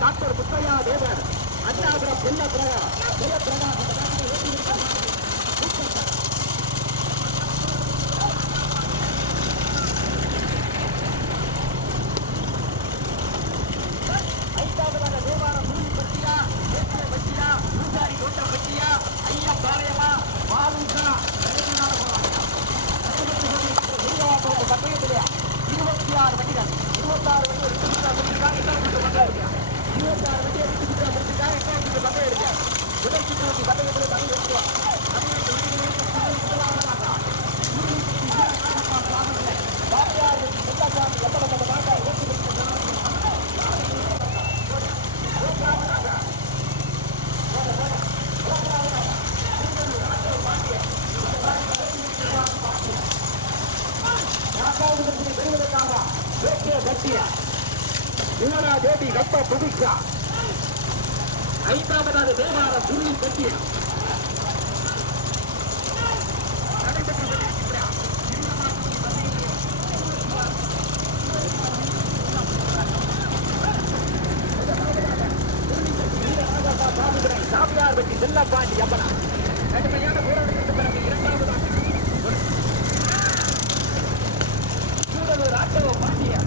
Doctor Muthiah தேவர் அண்ணாபுரம் செல்ல பிரகா ஐந்தாவதாக தேவாரம் பட்டியா பட்டியா பூசாரி கோட்டை பட்டியா ஐயா பாளையமா பாலுங்கா பட்டயத்திலே 26 வண்டிகள் 26 வண்டி 26 வண்டி முதல் சுற்று பட்டயத்தில் தமிழ் எடுத்துவார் தேவி கப்ப புதிக்கா ஐந்தாவதாக தேவார சுருளி கட்டிய சாமியார் பற்றி செல்லப்பாண்டி அம்மனா கடுமையான போராட்டத்திற்கு பிறகு இரண்டாவதாக கூடலூர் ஆட்டோ பாண்டியா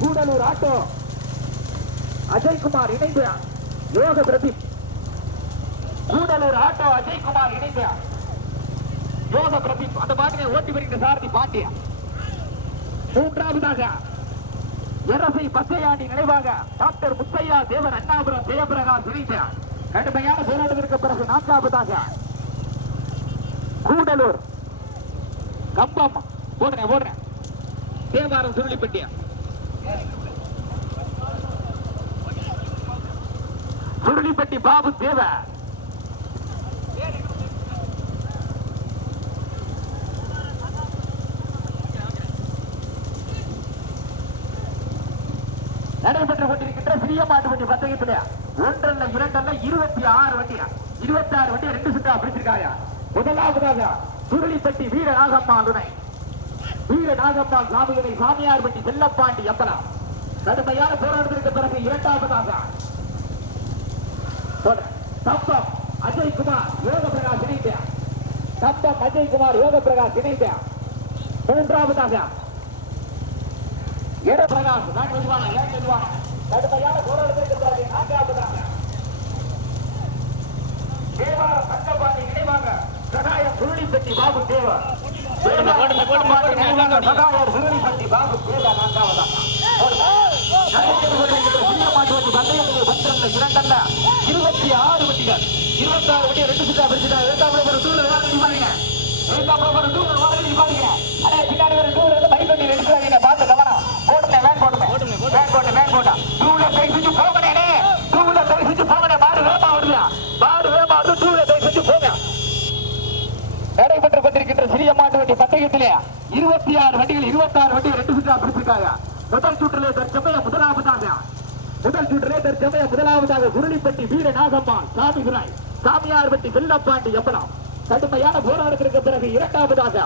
கூடலூர் ஆட்டோ அஜய்குமார் இணைந்து யோக பிரதீப் கூடலூர் ஆட்டோ அஜய்குமார் இணைந்து யோக பிரதீப் அந்த பாட்டினை ஓட்டி வருகின்ற சாரதி பாண்டியா மூன்றாவதாக எரசை பச்சையாண்டி நினைவாக டாக்டர் முத்தையா தேவர் அண்ணாபுரம் ஜெயபிரகாஷ் இணைந்து கடுமையான போராட்டத்திற்கு பிறகு நான்காவதாக கூடலூர் கம்பம் ஓடுறேன் தேவாரம் சுருளிப்பட்டியா சுருளிப்பட்டி பாபு தேவ நடைபெற்றுக் கொண்டிருக்கின்ற சிறிய மாட்டு வண்டி பந்தயத்தில் ஒன்றல்ல இரண்டல்ல 26 வண்டியா 26 வண்டியா 2 சுற்றா பிடிச்சிருக்காங்க. முதலாவதாக சுருளிப்பட்டி வீர நாகம்மாள் துணை வீர நாகம்மாள் சாமிகளை சாமியார் பட்டி செல்லப்பாண்டி அப்பலா கடுமையான போராட்டத்திற்கு பிறகு இரண்டாவதாக தம்பம் அஜய்குமார் யோக பிரகாஷ் இணைந்த தம்பம் அஜய்குமார் யோக பிரகாஷ் இணைந்த மூன்றாவதாக பிரகாஷ் கடுமையான போராட்டத்திற்கு பிறகு நான்காவதாக தேவார தங்கப்பாண்டி நினைவாக சகாயம் சுருளிப்பட்டி பாபு தேவா சகாயர் சுருளிப்பட்டி பாபு தேவா நான்காவதாக பந்தயத்தில் 26 வண்டிகள் 26 வண்டிகள் 2 சுற்றா பிரிச்சுட்டாங்க. பின்னாடி ஒரு டூர் வந்து பைக் வண்டி எடுக்கிறாங்க. பார்த்து கவனம் போட்டுனே வேன் போட்டா டூல கை செஞ்சு போகணே டூல கை செஞ்சு போகணே மாடு வேமா வருது டூல கை செஞ்சு போங்க சிறிய மாட்டு வண்டி பந்தயத்திலே 26 வண்டிகள் 26 வண்டிகள் 2 சுற்றா பிடிச்சிருக்காங்க. முதல் சுற்றிலே தற்சமயம் முதலாவதாக குருளிப்பட்டி வீர நாகம்மாள் சாமிதுரை சாமியார்பட்டி வெள்ளப்பாண்டி எம்பலம் கடுமையான போராட்டத்திற்கு பிறகு இரண்டாவதாக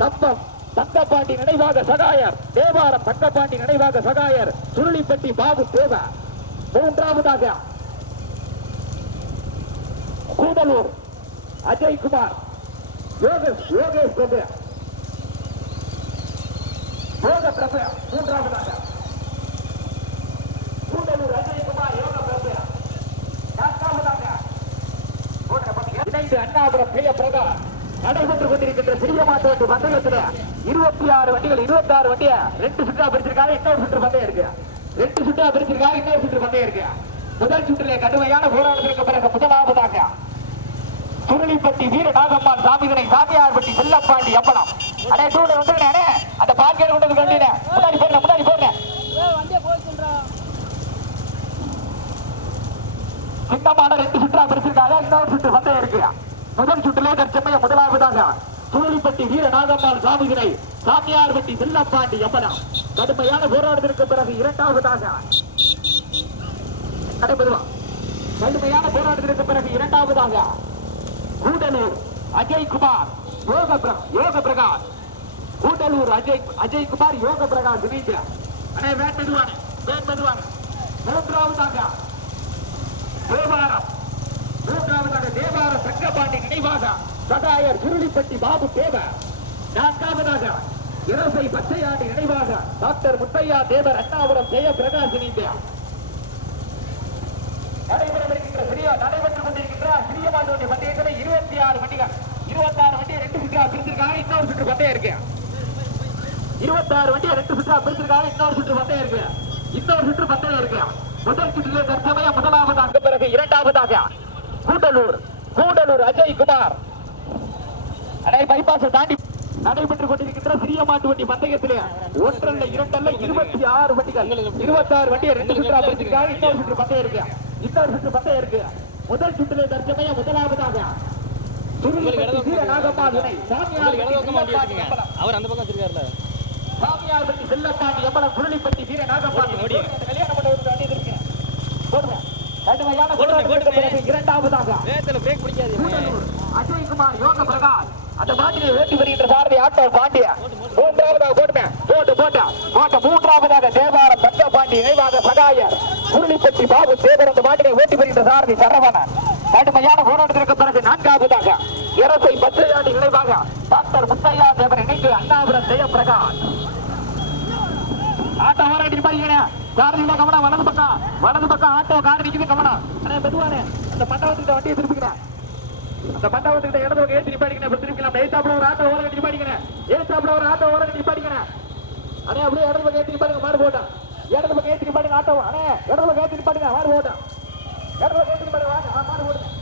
கம்பம் தங்கப்பாண்டி நினைவாக சகாயர் தேவாரம் தங்கப்பாண்டி நினைவாக சகாயர் சுருளிப்பட்டி பாபு தேவ மூன்றாவதாக கூடலூர் அஜய்குமார் யோகேஷ் பிரபு மூன்றாவதாக கூடலூர் அஜய்குமார் யோக பிரபு நான்காவதாக இணைந்து அண்ணாபுரம் ஜெயபிரகாஷ் நடைபெற்றுக் கொண்டிருக்கின்ற சிறிய மாட்டு வண்டி பந்தயத்தில் 26 வண்டிகள் 26 வண்டியை 2 சுற்றா பிரிச்சிருக்காங்க. இன்னொரு சுற்று பந்தயம் இருக்கு. 2 சுற்றா பிரிச்சிருக்காங்க. இன்னொரு சுற்று பந்தயம் இருக்கு. முதல் சுற்றிலே கடுமையான போராட்டத்திற்கு பிறகு முதலாவதாக சுருளிப்பட்டி வீர நாகம்மாள் சாமிதனை சாமியார்பட்டி வெள்ளப்பாண்டி எம்பலம் அடே டூல வந்துருனே அந்த பாக்கெட் கொண்டு கண்டினே முன்னாடி போறேன் சின்னமான 2 சுற்றா பிரிச்சிருக்காங்க. இன்னொரு சுற்று பந்தயம் இருக்கு. முதல் சுற்றிலே தற்சமயம் முதலாவதாக சுருளிப்பட்டி வீர நாகம்மாள் சாமிதனை சாமியார்பட்டி வெள்ளப்பாண்டி எம்பலம் கடுமையான போராட்டத்திற்கு பிறகு இரண்டாவதாக கடுமையான போராட்டத்திற்கு பிறகு இரண்டாவதாக கூடலூர் அஜய்குமார் யோக பிரகாஷ் கூடலூர் அஜய்குமார் யோக பிரகாஷ் இணைந்து மூன்றாவதாக தேவாரம் சங்கபாண்டி நினைவாக சகாயர் சுருளிப்பட்டி பாபு தேவ நான்காவதாக இரசை பச்சையாண்டி நினைவாக டாக்டர் முத்தையா தேவர் அண்ணாபுரம் ஜெயபிரகாஷ் இணைந்து நடைபெற்றுக் கொண்டிருக்கின்ற சிறிய மாட்டு வண்டி பந்தயத்தில் 26 வண்டிகள் 26 வண்டியை 2 சுற்றா பிரிச்சிருக்காங்க. இன்னொரு சுற்று பந்தயம் இருக்கு. 26 வண்டியை 2 சுற்றா பிரிச்சிருக்காங்க. இன்னொரு சுற்று பந்தயம் இருக்கு. முதல் சுற்றிலே தற்சமயம் முதலாவதாக பிறகு இரண்டாவதாக கூடலூர் அஜய்குமார் பைபாஸ் தாண்டி நடைபெற்றுக் கொண்டிருக்கின்ற சிறிய மாட்டு வண்டி பந்தயத்திலே 1 அல்ல 2 அல்ல 26 வண்டிகள் 26 வண்டியை 2 சுற்றா பிரிச்சிருக்காங்க. இன்னொரு சுற்று பந்தயம் இருக்கு. முதல் சுற்றிலே தற்சமயம் முதலாவதாக அவர் அந்த பக்கம் இருக்காருல்ல சாமியார்பட்டி வெள்ளப்பாண்டி எம்பலம் சுருளிப்பட்டி வீர நாகம்மாள் இரண்டாவதாக அஜய்குமார் யோக பிரகாஷ் அந்த பாட்டியை ஓட்டி வருகின்ற சாரதி ஆட்டோ பாண்டிய மூன்றாவதாக தேவாரம் தங்கபாண்டி நினைவாக சகாயர் சுருளிப்பட்டி பாபு தேவர் அந்த பாட்டினை ஓட்டி வருகின்ற சாரதி சரவணன் கடுமையான போராட்டத்திற்கு பிறகு நான்காவதாக இரசை பச்சையாண்டி நினைவாக டாக்டர் முத்தையா தேவர் இணைந்து அண்ணாபுரம் ஜெயபிரகாஷ் ஆட்டோ ஓராட்டி பாருங்க சாரதியில கவனம் வலது பக்கம் ஆட்டோ கார் நிக்குது கவனம் மெதுவானே அந்த மண்டபத்துக்கிட்ட வண்டியை திருப்பிக்கிறேன் அந்த மண்டபத்துக்கிட்ட இடது பக்கம் ஏற்றி நிப்பாடிக்கிறேன் திருப்பிக்கலாம் ஏத்தாப்புல ஒரு ஆட்டோ ஓரங்கட்டி நிப்பாடிக்கிறேன் அண்ணே அப்படியே இடது பக்கம் ஏற்றி நிப்பாடுங்க மாடு போட்டா இடது பக்கம் ஏற்றி நிப்பாடுங்க ஆட்டோ அண்ணே இடது பக்கம் ஏற்றி நிப்பாடுங்க மாடு போட்டா இடது பக்கம் ஏற்றி நிப்பாடுங்க மாடு போடுங்க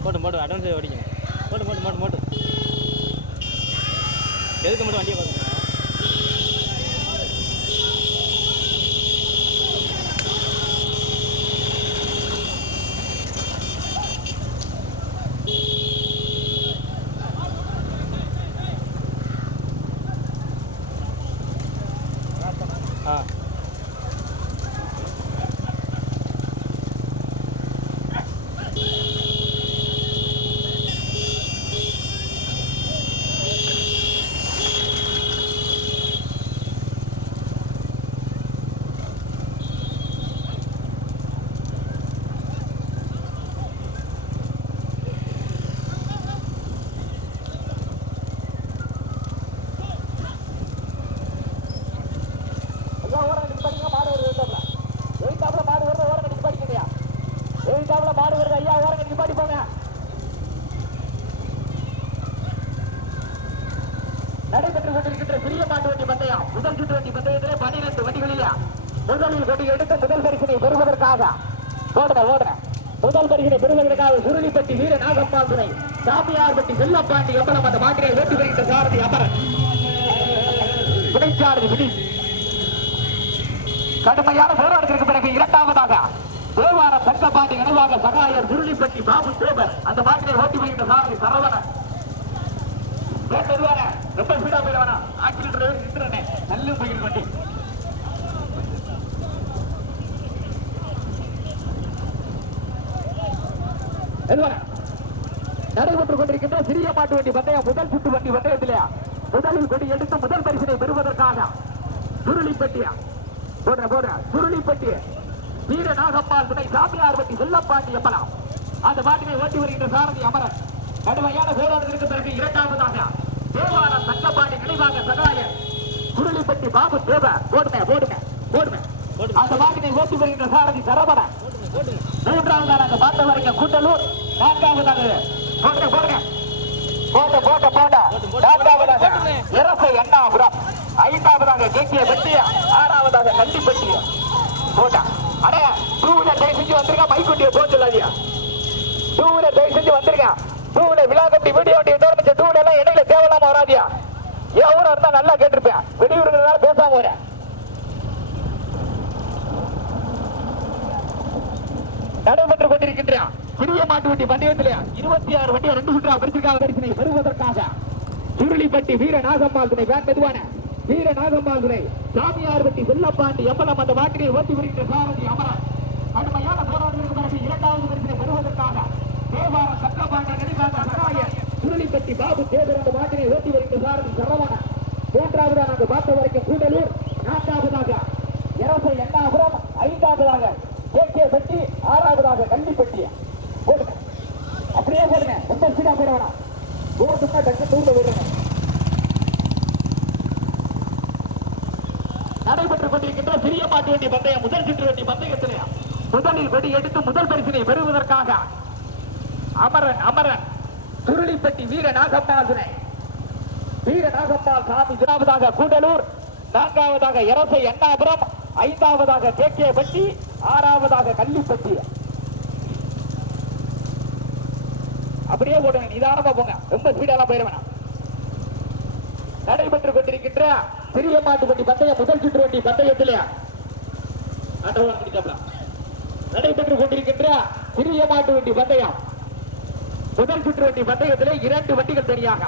போட்டுண்ணே போட்டு அட்வான்ஸ் அடிக்கணும் போட்டு எதுக்கு மட்டும் வண்டியை பார்க்குறேன். ஆ நடைபெற்றுக் கொண்டிருக்கின்ற சிறிய மாட்டு வண்டி பந்தயம் முதல் சுற்று வண்டி பந்தயத்திலே 12 வண்டிகளில் முதலில் கொடி எடுத்து முதல் பரிசினை பெறுவதற்காக முதல் பரிசினை பெறுவதற்காக சுருளிப்பட்டி வீர நாகம்மாள் துணை சாமியார்பட்டி செல்லப்பாண்டி அம்பலம் அந்த மாட்டினை ஓட்டி வருகின்ற சாரதி அமரன் துணைச்சாரதி விதி கடுமையான போராட்டத்திற்கு பிறகு இரண்டாவதாக தேவார தங்கப்பாண்டி நினைவாக சகாயர் சுருளிப்பட்டி பாபு தேவர் அந்த மாட்டினை ஓட்டி வருகின்ற சாரதி சரவணன் ரொம்ப ஸ்பீடா போயிட வேணாம். ஆக்சிடென்ட் நின்றுறேன் நல்ல போயிரு வண்டி. நடைபெற்றுக் கொண்டிருக்கின்ற சிறிய மாட்டு வண்டி பந்தயம் முதல் சுற்று வண்டி பந்தயத்திலே முதலில் கொடி எடுத்து முதல் பரிசினை பெறுவதற்காக சுருளிப்பட்டியா சுருளிப்பட்டி வீர நாகம்மாள் துணை சாமியார்பட்டி செல்லப்பாண்டி அம்பலம் அந்த மாட்டினை ஓட்டி வருகின்ற சாரதி அமரன் கடுமையான போராட்டத்திற்கு பிறகு இரண்டாவதாக தேவார தங்கப்பாண்டி நினைவாக சகாயர் சுருளிப்பட்டி பாபு தேவர் போடுமே அந்த மாட்டினை ஓட்டி வருகின்ற சாரதி சரவணன் மூன்றாவதாக பார்த்த வரைக்கும் கூட்டலூர் நான்காவதாக நான்காவதாக இரசை எண்ணாபுரம் ஐந்தாவதாக கேக்கிய பெட்டி ஆறாவதாக கண்டிப்பட்டி போட்டா அடே டூ வீலர் தயவு செஞ்சு வந்திருக்கா பைக் வண்டியை போக சொல்லாதியா டூ வீலர் தயவு செஞ்சு வந்திருக்கா டூ வீலர் விழா கட்டி வீடியோ வண்டி டூ வீலர் எல்லாம் இடையில தேவையில்லாம வராதியா என் ஊரா இருந்தா நல்லா கேட்டிருப்பேன் வெளியூருங்கிறதுனால பேசாம வரேன் நடைபெற்றுக் கொண்டிருக்கின்ற சிறிய மாட்டு வண்டி பந்தயத்திலே 26 வண்டியை 2 சுற்றா பரிசுக்காக பரிசினை பெறுவதற்காக சுருளிப்பட்டி வீர நாகம்மாள் துணை மெதுவான வீர நாகம்மாள் துணை சாமியார்பட்டி செல்லப்பாண்டி எம்பலம் அந்த மாட்டினை ஓட்டி வருகின்ற சாரதி அமரன் கடுமையான போராட்டத்திற்கு பிறகு இரண்டாவது பரிசினை பெறுவதற்காக தேவார சக்கரபாண்டி நினைவாக சகாயர் சுருளிப்பட்டி பாபு தேவர் அந்த மாட்டினை ஓட்டி வருகின்ற சாரதி சரவணன் மூன்றாவதாக நாங்கள் பார்த்த வரைக்கும் கூடலூர் நான்காவதாக இரசை எண்ணாபுரம் ஐந்தாவதாக கேகே பெட்டி ஆறாவதாக கண்டிப்பட்டி போடுங்க அப்படியே போடுங்க ரொம்ப ஸ்பீடா போயிட வேணாம் தூரத்துக்கு டக்கு தூர்ல விடுங்க நடைபெற்றுக் கொண்டிருக்கின்ற சிறிய மாட்டு வண்டி பந்தயம் முதல் சுற்று வண்டி பந்தயத்திலே முதலில் கொடி எடுத்து முதல் பரிசினை பெறுவதற்காக அமரன் சுருளிப்பட்டி வீர நாகம்மாள் துணை வீர நாகம்மாள் சாமி முதலாவதாக கூடலூர் நான்காவதாக இரசை எண்ணாபுரம் ஐந்தாவதாக கேகே பட்டி ஆறாவதாக கள்ளிப்பட்டி அப்படியே போடுங்க நிதானமா போங்க ரொம்ப ஸ்பீடாலாம் போயிட வேணாம் நடைபெற்றுக் கொண்டிருக்கின்ற சிறிய மாட்டு வண்டி பந்தயம் முதல் சுற்று வண்டி பந்தயத்திலே நடைபெற்றுக் கொண்டிருக்கின்ற சிறிய மாட்டு வண்டி பந்தயம் முதல் சுற்று வண்டி பந்தயத்திலே 2 வண்டிகள் தனியாக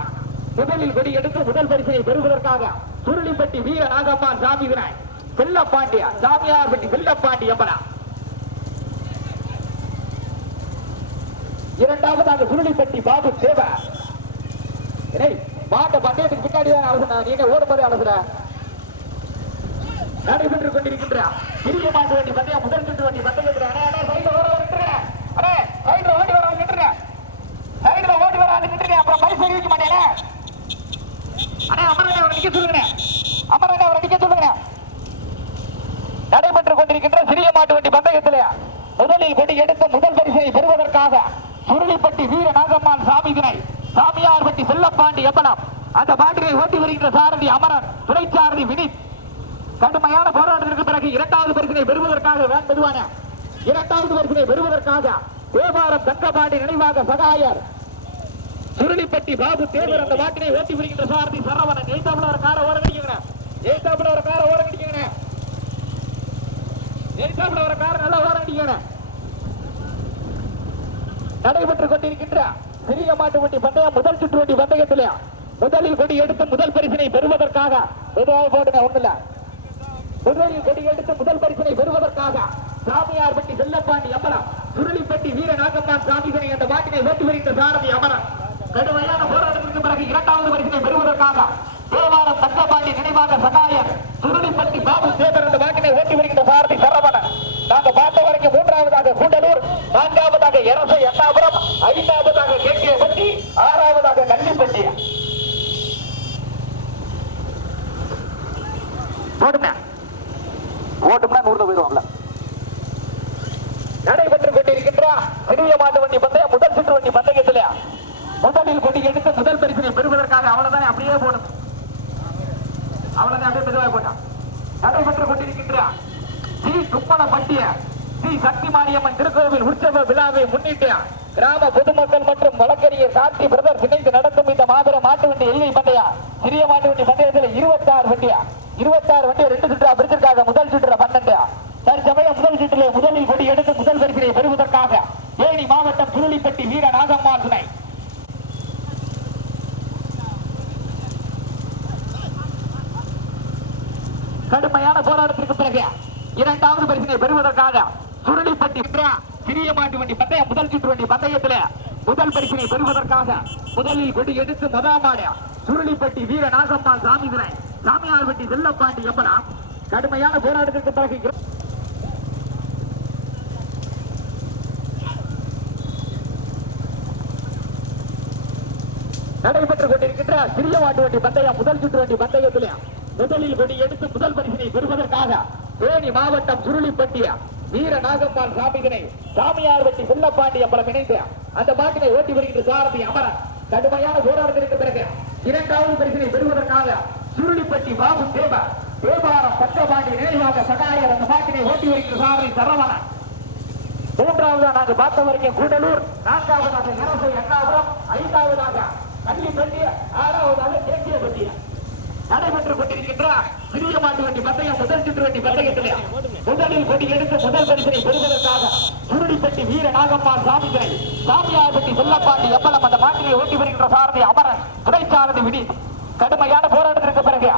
முதலில் கொடி எடுத்து முதல் பரிசினை பெறுவதற்காக சுருளிப்பட்டி வீர நாகம்மாள் சாமி விநாய் செல்லப்பாண்டியா சாமியார்பட்டி செல்லப்பாண்டி அம்பலா இரண்டாவதாக சுருளிப்பட்டி பாபு தேவ மாட்ட பந்தயத்துக்கு பின்னாடி தான் அலசுனா நீங்க ஓடும்போது அலசுற நடைபெற்றுக் கொண்டிருக்கின்ற சிறிய மாட்டு வண்டி பந்தயம் முதல் சுற்று வண்டி பந்தயத்தில் ஓடி வர அப்புறம் பரிசு அறிவிக்க மாட்டேன் அமரன் அவர் நிக்க சொல்லுங்க நடைபெற்றுக் கொண்டிருக்கின்ற சிறிய மாட்டு வண்டி பந்தயத்திலே முதலில் கொடி எடுத்து முதல் பரிசை பெறுவதற்காக சுருளிப்பட்டி வீர நாகம்மாள் சாமி திணை சாமியார்பட்டி செல்லப்பாண்டி எம்பலம் அந்த மாட்டினை ஓட்டி வருகின்ற சாரதி அமரன் துணைச்சாரதி வினித் கடுமையான போராட்டத்திற்கு பிறகு இரண்டாவது பரிசினை பெறுவதற்காக மெதுவான இரண்டாவது பரிசினை பெறுவதற்காக தேவாரம் தங்கபாண்டி நினைவாக சகாயர் சுருளி சுருளிப்பட்டி பாபு தேவர் அந்த மாட்டினை ஓட்டி வருகின்ற சாரதி சரவணன். எழுத்தாப்புல ஒரு காரை ஓர கடிக்கங்க. எழுத்தாப்புல ஒரு காரை ஓர கடிக்கங்க. எழுத்தாப்புல ஒரு காரை நல்லா ஓர கடிக்கங்க. நடைபெற்றுக் கொண்டிருக்கின்ற சிறிய மாட்டு வண்டி பந்தயம் முதல் சுற்று வண்டி பந்தயத்திலே முதலில் கொடி எடுத்து முதல் பரிசினை பெறுவதற்காக போட்டுங்க ஒண்ணுல முதலில் கொடி எடுத்து முதல் பரிசினை பெறுவதற்காக சாமியார்பட்டி செல்லப்பாண்டி அமரம் சுருளிப்பட்டி வீர நாகம்மான் சாமிகனை என்ற மாட்டினை ஓட்டி வருகின்ற சாரதி அமரம் கடுமையான போராட்டத்திற்கு பிறகு இரண்டாவது பரிசினை பெறுவதற்காக தேவாரம் தங்கப்பாண்டி நினைவாக சகாயர் சுருளிப்பட்டி பாபு சேகர் என்ற மாட்டினை ஓட்டி வருகின்ற சாரதி சரவணன். நாங்கள் பார்த்த வரைக்கும் மூன்றாவதாக கூடலூர், நான்காவதாக எரசை எண்ணாபுரம், ஐந்தாவதாக கேட்டியப்பட்டி, ஆறாவதாக கள்ளிப்பட்டி. ஓட்டும்னா 100 போயிடுவாங்களா? நடைபெற்றுக் கொண்டிருக்கின்ற சிறிய மாட்டு வண்டி பந்தயம் முதல் சுற்று வண்டி பந்தயத்திலே முதலில் கொடி எடுத்து முதல் பரிசினை பெறுவதற்காக அவ்வளவுதான் அப்படியே போடும். அவ்வளவுதான் அப்படியே மெதுவாக போட்டான். நடைபெற்றுக் கொண்டிருக்கின்ற ஸ்ரீ துப்பணப்பட்டிய ஸ்ரீ சக்தி மாரியம்மன் திருக்கோவில் உற்சவ விழாவை முன்னிட்டு கிராம பொதுமக்கள் மற்றும் வழக்கறிஞர் கார்த்தி பிரதர் இணைந்து நடத்தும் இந்த மாபெரும் மாட்டு வண்டி எல்லை பந்தயா சிறிய மாட்டு வண்டி பந்தயத்தில் 26 வண்டியா 26 வண்டியை 2 சுற்றா பிரிச்சிருக்காங்க. முதல் சுற்றுல 12. தற்சமயம் முதல் சுற்றிலே முதலில் கொடி எடுத்து முதல் பரிசினை பெறுவதற்காக தேனி மாவட்டம் சுருளிப்பட்டி வீர நாகம்மாள் துணை கடுமையான போராட்டத்திற்கு பிறகு இரண்டாவது பரிசினை பெறுவதற்காக சுருளிப்பட்டி சிறிய மாட்டு வண்டி பந்தயம் முதல் சுற்று வண்டி பந்தயத்தில் முதல் பரிசினை பெறுவதற்காக முதலில் கொடி எடுத்து முதலாமாடு சுருளிப்பட்டி வீர நாகம்மாள் சாமிதுரை சாமியார்பட்டி செல்லப்பாண்டி எம்பலாம் கடுமையான போராட்டத்திற்கு பிறகு நடைபெற்றுக் கொண்டிருக்கின்ற சிறிய மாட்டு வண்டி பந்தயம் முதல் சுற்று வண்டி பந்தயத்தில் முதலில் கொடி எடுத்து முதல் பரிசினை பெறுவதற்காக தேனி மாவட்டம் சுருளிப்பட்டிய வீர நாகம்மாள் சாமிகனை சாமியார்பட்டி செல்லப்பாண்டி அம்பலம் இணைந்து அந்த மாட்டினை ஓட்டி வருகின்ற சாரதி அமரன் கடுமையான போராட்டத்திற்கு பிறகு இரண்டாவது பரிசினை பெறுவதற்காக சுருளிப்பட்டி பாபு தேவாரம் பச்சபாண்டி நினைவாக சகாயர் அந்த மாட்டினை ஓட்டி வருகின்ற சாரதி சரவணன். மூன்றாவதாக நாங்கள் பார்த்த வரைக்கும் கூடலூர், நான்காவதாக எரசை எண்ணாபுரம், ஐந்தாவதாக கள்ளிப்பட்டி, ஆறாவதாக கேட்டியப்பட்டி. நடைபெற்றுக் கொண்டிருக்கின்ற சிறிய மாட்டு வண்டி பந்தயம் முதல் சுற்று வண்டி பந்தயத்திலே முதலில் கொடி எடுத்து முதல் பரிசினை பெறுவதற்காக சுருளிப்பட்டி வீர நாகம்மாள் சாமிகளை சாமியார்பட்டி செல்லப்பாண்டி எம்பலம் அந்த மாட்டினை ஓட்டி வருகின்ற சாரதி அமரன் துணை சாரதி விடி கடுமையான போராட்டத்திற்கு பிறகு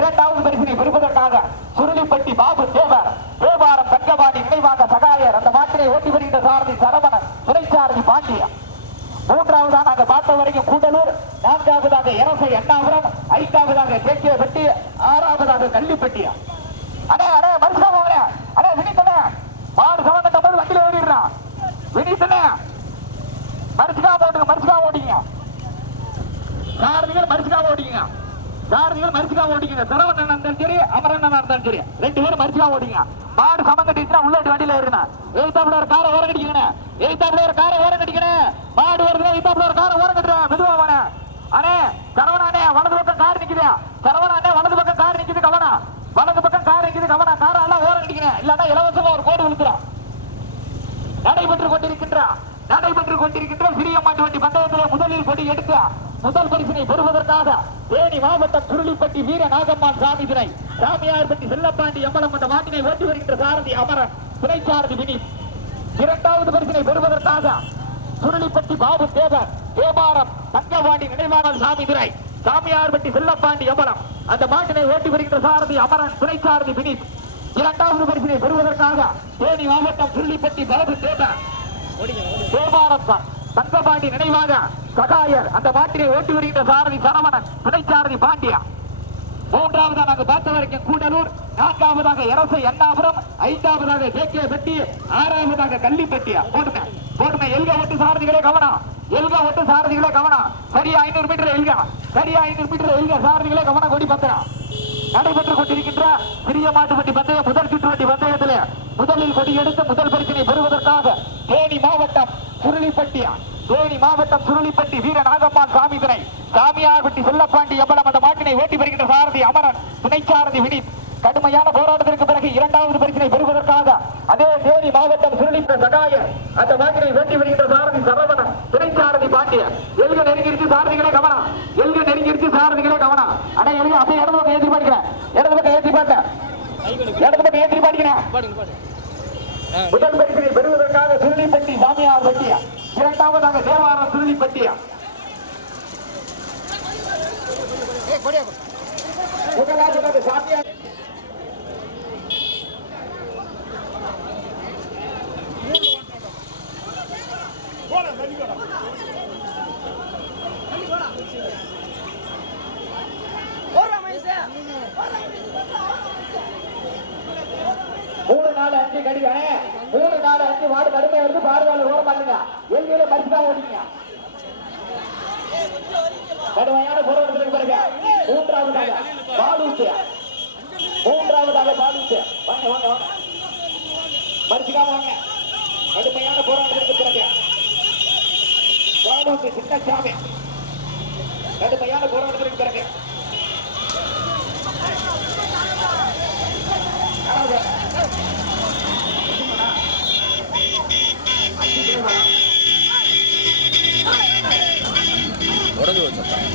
இரண்டாவது பரிசினை பெறுவதற்காக சுருளிப்பட்டி பாபு தேவாரம் தங்கபாண்டி நினைவாக சகாயர் அந்த மாட்டினை ஓட்டி வருகின்ற சாரதி சரவணன் துணை சாரதி பாண்டிய. மூன்றாவதாக நாங்கள் பார்த்த வரைக்கும் கூடலூர், நான்காவதாக எரசை எண்ணாபுரம், ஐந்தாவதாக கேட்டியப்பட்டி, ஆறாவதாக கள்ளிப்பட்டியா. அடே அடே மருசாம அடே வினித்தனே மாடு சமந்த போது வண்டியில ஓடிடுறான். வினித்தனே மரிச்சுக்கா ஓடிங்க சாரதிகள் மரிச்சுக்கா ஓடிங்க சரவணன் இருந்தாலும் சரி அமரண்ணா இருந்தாலும் சரி 2 பேரும் மரிச்சுக்கா ஓடிங்க. மாடு சமம் கட்டிச்சுன்னா உள்ளாட்டு வண்டியில இருக்கணும். எழுத்தாப்புல ஒரு காரை ஓரம் கட்டிக்கணும். மாடு வருது எழுத்தாப்புல ஒரு காரை ஓரம் கட்டுறேன் மெதுவா அண்ணே சரவணானே வலது பக்கம் கார் நிக்குது. சரவணானே வலது பக்கம் கார் நிக்குது கவனம். வலது பக்கம் கார் நிக்குது கவனம். காரை எல்லாம் ஓரம் கட்டிக்கணும். இல்லன்னா இலவசமா ஒரு கோடு விழுத்துறோம். நடைபெற்றுக் கொண்டிருக்கின்ற சிறிய மாட்டு வண்டி பந்தயத்தில் முதலில் கொடி எடுத்து முதல் பரிசினை பெறுவதற்காக தேனி மாவட்டம் சுருளிப்பட்டி வீர நாகம்மாள் சாமிதுரை சாமியார்பட்டி செல்லப்பாண்டி எம்பலம் அந்த மாட்டினை ஓட்டி வருகின்ற சாரதி அமரன் துணை சாரதி வினித். இரண்டாவது பரிசினை பெறுவதற்காக சுருளிப்பட்டி பாபு தேவாரம் தங்கபாண்டி நினைவாக சாமிதுரை சாமியார்பட்டி செல்லப்பாண்டி எம்பலம் அந்த மாட்டினை ஓட்டி வருகின்ற சாரதி அமரன் துணை சாரதி வினித். இரண்டாவது பரிசினை பெறுவதற்காக தேனி மாவட்டம் சுருளிப்பட்டி பாபு தேவாரம் தங்கபாண்டி நினைவாக சகாயர் அந்த மாட்டினை ஓட்டி வருகின்ற சாரதி சரவணன் துணை சாரதி பாண்டியா. மூன்றாவதாக நாங்கள் பார்த்த வரைக்கும் கூடலூர், நான்காவதாக எரசை எண்ணாபுரம், ஐந்தாவதாக கேட்டியப்பட்டி, ஆறாவதாக கள்ளிப்பட்டியா. போட்டுமே எல்கா ஓட்டு சாரதிகளே கவனம். சரியா 500 மீட்டர் எல்கா சாரதிகளே கவனம். கொடி பத்திரம் நடைபெற்றுக் கொண்டிருக்கின்ற சிறிய மாட்டு வண்டி பந்தயம் முதல் சுற்று வண்டி பந்தயத்திலே முதலில் கொடி எடுத்து முதல் பரிசினை பெறுவதற்காக தேனி மாவட்டம் சுருளிப்பட்டி வீர நாகம்மாள் சாமிதுரை சாமியார்பட்டி செல்லப்பாண்டி எம்பலம் அந்த மாட்டினை ஓட்டி வருகின்ற சாரதி அமரன் துணை சாரதி வினித் கடுமையான போராட்டத்திற்கு பிறகு இரண்டாவது பரிசினை பெறுவதற்காக அதே தேனி மாவட்டம் சுருளித்த சகாயர் அந்த வாக்கினை வேண்டி வருகின்ற சாரதி சரவணன் துணை சாரதி பாண்டியன் எல்க நெருங்கிருச்சு சாரதிகளே கவனம் எல்க நெருங்கிருச்சு சாரதிகளே கவனம் ஆனா எல்க அப்படியே இடது பக்கம் ஏற்றி பாடிக்கிறேன் இடது பக்கம் ஏற்றி பாட்டேன் இடது பக்கம் ஏற்றி பாடிக்கிறேன் முதல் பரிசினை பெறுவதற்காக சுருளிப்பட்டி சாமியார் பட்டியா இரண்டாவதாக தேவாரம் சுருளிப்பட்டியா முதலாவதாக சாமியார் மூணு நாலு அஞ்சு கடிக்கானே 3 4 5 மாடு கடுமையா இருந்து பாடுவாள் ஓர மாட்டீங்க எல்கையில மறுத்துதான் ஓடிங்க கடுமையான போராட்டத்திற்கு பிறகு மூன்றாவதாக பாலூசியா வாங்க வாங்க வாங்க மறுத்துக்காம வாங்க கடுமையான போராட்டத்திற்கு பிறகு பாலூசி சின்னசாமி கடுமையான போராட்டத்திற்கு பிறகு உடஞ்சு வச்சா